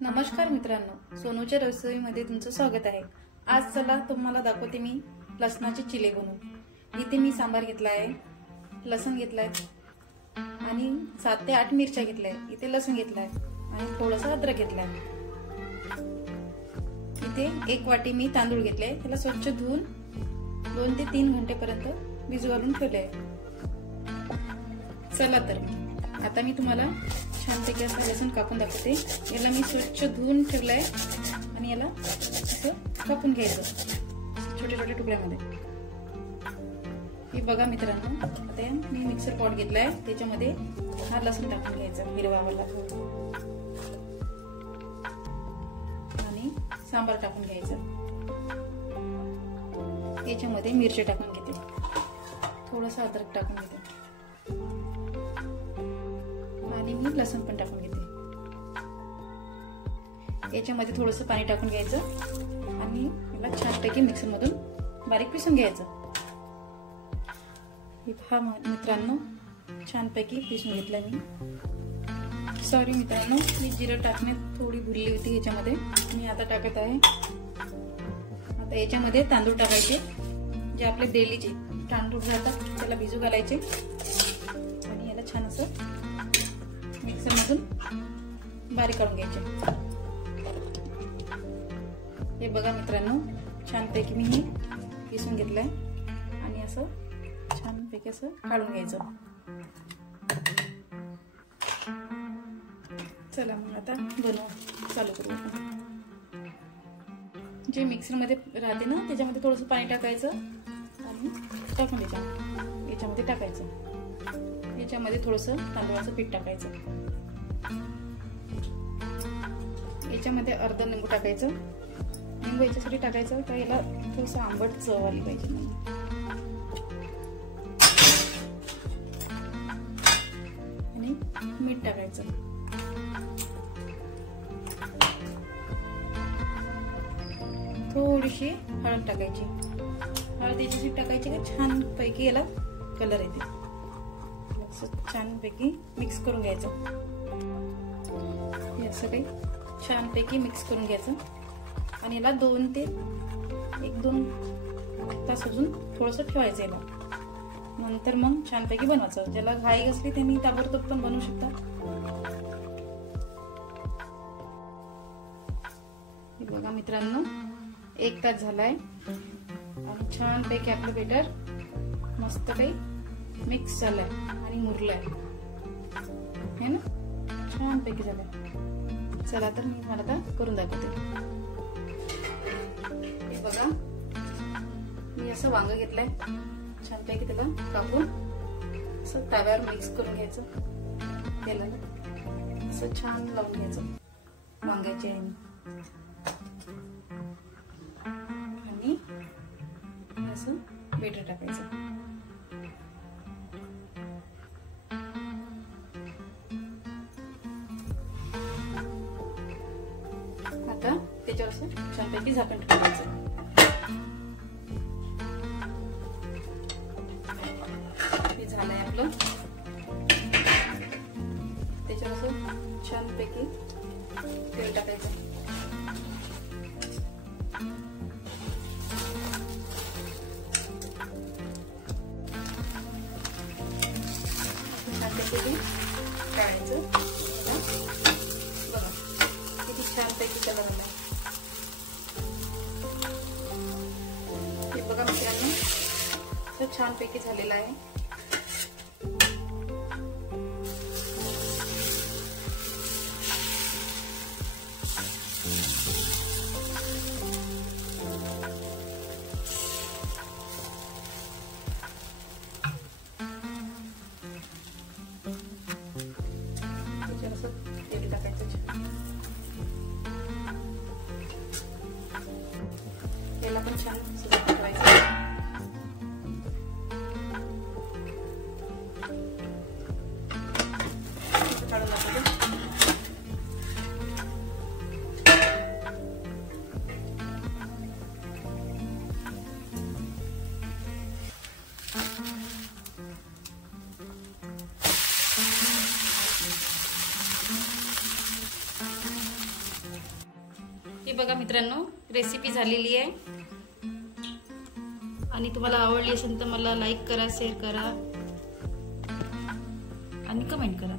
नमस्कार मित्रांनो, सोनूच्या रसोईमध्ये तुमचं स्वागत आहे। आज चला तुम्हाला दाखवते मी लसणाची चिले बनवून। इथे मी सांबार घेतला आहे, लसूण घेतलाय आणि 7 ते 8 मिरच्या घेतल्या आहे। इथे लसूण घेतलाय आणि थोडासा अद्रक घेतलाय। इथे 1 वाटी मी तांदूळ घेतले, त्याला स्वच्छ धुवून 2 ते 3 घंटेपर्यंत भिजू घालून ठेवले आहे। चला तर आता मी तुम्हाला छानपैकी असं लसूण कापून दाखवते। याला मी स्वच्छ धुवून ठेवलाय आणि याला असं कापून घ्यायचं छोट्या छोट्या तुकड्यामध्ये। हे बघा मित्रांनो, आता मी मिक्सर पॉट घेतलाय, त्याच्यामध्ये हा लसूण टाकून घ्यायचा हिरवावाला आणि सांबार टाकून घ्यायचा। याच्यामध्ये मिरची टाकून घेते, थोडासा अद्रक टाकून घेते आणि मी लसूण पण टाकून घेते। याच्यामध्ये थोडंसं पाणी टाकून घ्यायचं आणि याला छानपैकी मिक्सर मधून बारीक पिसून घ्यायचं। हा मित्रांनो छानपैकी पिसून घेतला मी। सॉरी मित्रांनो, मी जिरं टाकण्यात थोडी भुलली होती याच्यामध्ये, मी आता टाकत आहे। आता याच्यामध्ये तांदूळ टाकायचे, जे आपले डेलीचे तांदूळ राहतात त्याला भिजू घालायचे आणि याला छान असं मिक्सर मधून बारीक करून घ्यायचे। हे बघा मित्रांनो, छानपैकी मी हे पिसून घेतलंय आणि असं छानपैकी असं काढून घ्यायचं। चला मग आता बनवू चालू करू। जे मिक्सर मध्ये राहते ना, त्याच्यामध्ये थोडंसं पाणी टाकायचं आणि टाकून द्यायचं। याच्यामध्ये टाकायचं, याच्यामध्ये थोडंसं तांदळाचं पीठ टाकायचं, याच्यामध्ये अर्धा लिंबू टाकायचं। लिंबू याच्यासाठी टाकायचं तर याला थोडंसं आंबट चव आली पाहिजे म्हणून। आणि मीठ टाकायचं, थोडीशी हळद टाकायची। हळद याच्यासाठी टाकायची का छान पैकी याला कलर येते। छानपैकी मिक्स करून घ्यायचं, असं काही छानपैकी मिक्स करून घ्यायचं आणि याला 2 ते 1-2 तास अजून थोडंसं ठेवायचं याला। नंतर मग छानपैकी बनवायचं। ज्याला घाई असली त्यांनी ताबडतोब पण बनवू शकता। हे बघा मित्रांनो, 1 तास झालाय आणि छानपैकी आपलं बेटर मस्त काही मिक्स झालाय आणि मुरलाय, है ना, छानपैकी झालाय। चला तर मी मला आता करून दाखवते। हे बघा, मी असं वांग घेतलंय, छानपैकी त्याला कापून असं तव्यावर मिक्स करून घ्यायचं। त्याला असं छान लावून घ्यायचं वांग्याच्या आणि असं बेटर टाकायचं। आता त्याच्यावर असं छानपैकी झाकण ठेवायचं। हे झालंय आपलं। त्याच्यावर असं छानपैकी तेल टाकायचं, छानपैकी टाळायचं। बघा किती छानपैकी कलर आला। हे बघा मित्रांनो, असं छानपैकी झालेलं आहे। तेल टाकायचं, त्याला पण छान ठेवायचं। काढून टाकायचं। ही बघा मित्रांनो, रेसिपी झालेली आहे आणि तुम्हाला आवडली असेल तर मला लाईक करा, शेअर करा आणि कमेंट करा.